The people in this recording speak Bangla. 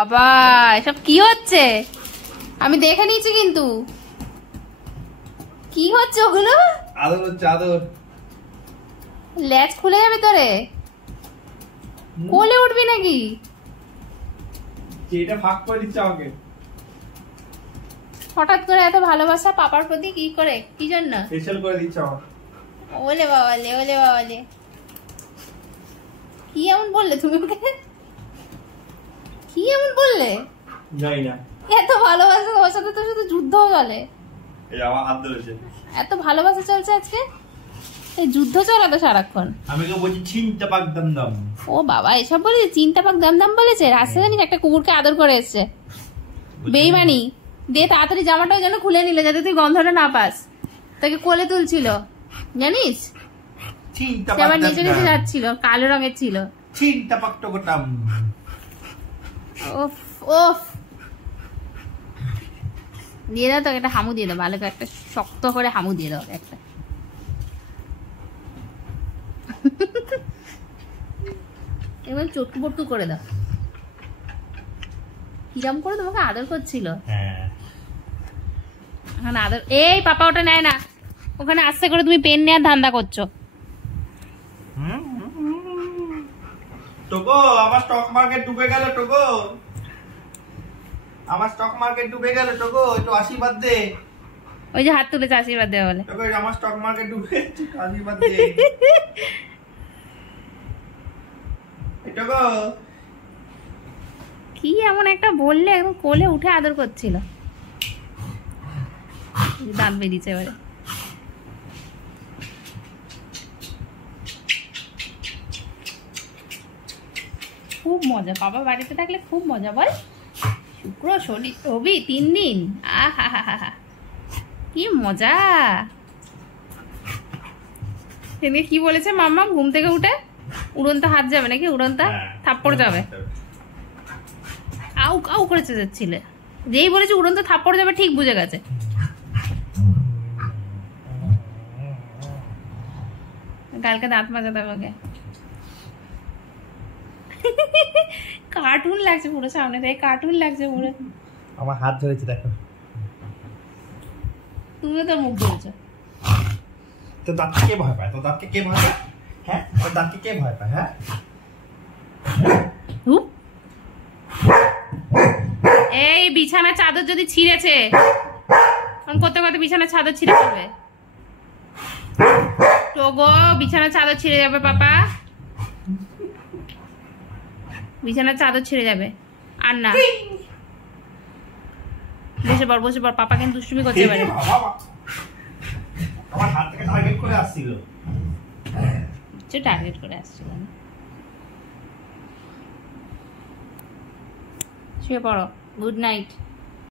বাবা এসব কি হচ্ছে? আমি দেখে নিয়েছি কিন্তু কি হচ্ছে ওগুলো। আদর হচ্ছে আদর। ল্যাচ খুলে যাবে তোরে, কোলে উঠবি নাকি? এটা ফাঁক করে দিচ্ছে আমাকে। হঠাৎ করে এত ভালোবাসা পাপার প্রতি কি করে, কি জন্য? ফেশিয়াল করে দিচ্ছে আমাকে। ওলে বাবালে, ওলে বাবালে, কি এমন বললে তুমি ওকে? কি এমন বললে? জানি না, এত ভালোবাসা ওর সাথে তোর সাথে যুদ্ধ চলে। এই আমার হাত ধরেছে। এত ভালোবাসা চলছে আজকে, এই যুদ্ধ চলাতো সারাক্ষণ। আমি তো বলছি চিন্তা পাক দাম দাম। ও বাবা এসব বলেছে, চিন্তা পাক দাম দাম বলেছে। রাস্তায় জানিস একটা কুকুরকে আদর করে এসছে, বেইমানি। দিয়ে তাড়াতাড়ি জামাটাও যেন খুলে নিলে যাতে তুই গন্ধটা না পাস। তাকে কোলে তুলছিল জানিস, সে আবার নিচে নিচে যাচ্ছিল, কালো রঙের ছিল। চিন্তা পাক টকটাম। ওফ ওফ, দিয়ে দাও তোকে একটা হামু দিয়ে দাও, ভালো করে একটা শক্ত করে হামু দিয়ে দাও একটা। এবার চটকু পটকু করে দাও। কিরম করে তোমাকে আদর করছিল। এখন আদর, এই পাপা ওটা নেয় না, ওখানে আস্তে করে তুমি পেন নেওয়ার ধান্দা করছো। টোকো আমার স্টক মার্কেট ডুবে গেল। টোকো আমার স্টক মার্কেট ডুবে গেল। টোকো একটু আশীর্বাদ দে। ওই যে হাত তুলেছে আশীর্বাদ দেওয়া বলে। টোকো আমার স্টক মার্কেট ডুবে গেছে, আশীর্বাদ দে। টোকো কি এমন একটা বললে, একদম কোলে উঠে আদর করছিল। দাঁত বেরিয়েছে এবারে। খুব মজা, বাবা বাড়িতে থাকলে খুব মজা। বল শুক্র শনি রবি 3 দিন, আহা হা হা হা, কি মজা। সেদিকে কি বলেছে মাম্মা ঘুম থেকে উঠে? উড়ন্ত হাত যাবে নাকি, উড়ন্ত থাপ্পড় যাবে। আউ আউ করে চেঁচাচ্ছিলে, যেই বলেছে উড়ন্ত থাপ্পড় যাবে ঠিক বুঝে গেছে। কালকে দাঁত মাজাতে হবে। কার্টুন লাগছে পুরো, সামনে থেকে কার্টুন লাগছে পুরো। আমার হাত ধরেছে দেখো। তুমিও তো মুখ ধরেছো। তো দাঁতকে কে ভয় পায়? তো দাঁতকে কে ভয় পায়? হ্যাঁ তোর দাঁতকে কে ভয় পায়? হ্যাঁ এই বিছানার চাদর যদি ছিঁড়েছে, করতে করতে বিছানার চাদর ছিঁড়ে পড়বে। তো গো বিছানার চাদর ছিঁড়ে যাবে পাপা, বিছানার চাদর ছিঁড়ে যাবে। আর না, বসে পড় বসে পড়, পাপা কিন্তু দুষ্টুমি করতে পারে। আমার হাত থেকে টার্গেট করে আসছিল, টার্গেট করে আসছিল। শুয়ে পড়ো, গুড নাইট।